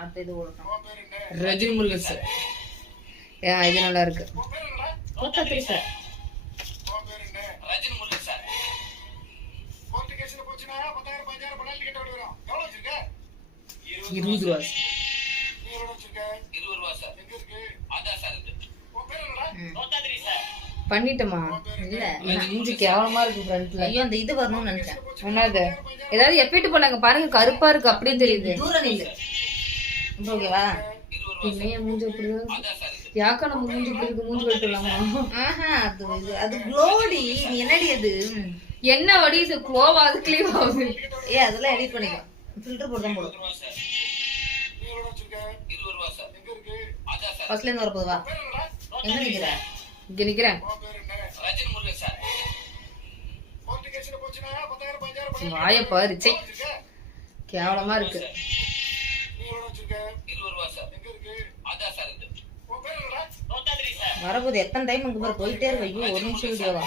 அடுத்த இது ஓடட்டும். ரஜினி முருகன் சார். இது நல்லா இருக்கு. Sir Rajini Murugan sir. 20 ரூபா. 20 ரூபா சார். அதான் சார் இது. பண்ணிட்டமா? இல்ல மூஞ்சி கேவலமா இருக்கு ஃப்ரண்ட்ல. ஐயோ அந்த இது வரணும்னு நினைச்சேன். என்னது? ஏதாவது எஃபெக்ட் பண்ணாங்க பாருங்க, கருப்பா இருக்கு அப்படியே தெரியுது. தூரம் இல்ல. ஓகேவா? என்னைய மூஞ்சி எப்படி அதான் சார் இது. யாக்கா நம்ம மூஞ்சி இப்படி இருக்கு, மூஞ்சி வெட்டலாமா? ஆஹா அது க்ளோடி. நீ என்னடி அது? என்ன வடி இது க்ளோவா அது க்ளீவ் ஆகுது. அதெல்லாம் எடிட் பண்ணிக்கோ. ஃபில்டர் போட்டு தான் போடு. 20 ரூபா சார். 20 ரூபா சார். அதான் சார். ஃபர்ஸ்ட்ல இருந்து வரப்போது வா. எங்க நிக்கிற? இங்க நிக்கிறேன். ரஜினி முருகன் சார். வாய பாரு, சை கேவலமா இருக்கு. 20 ரூபா சார். அதான் சார் இது. வரப்போது எத்தனை டைம் இங்க பாரு போயிட்டே இருக்கு. ஐயோ ஒரு நிமிஷம் வீடியோவா?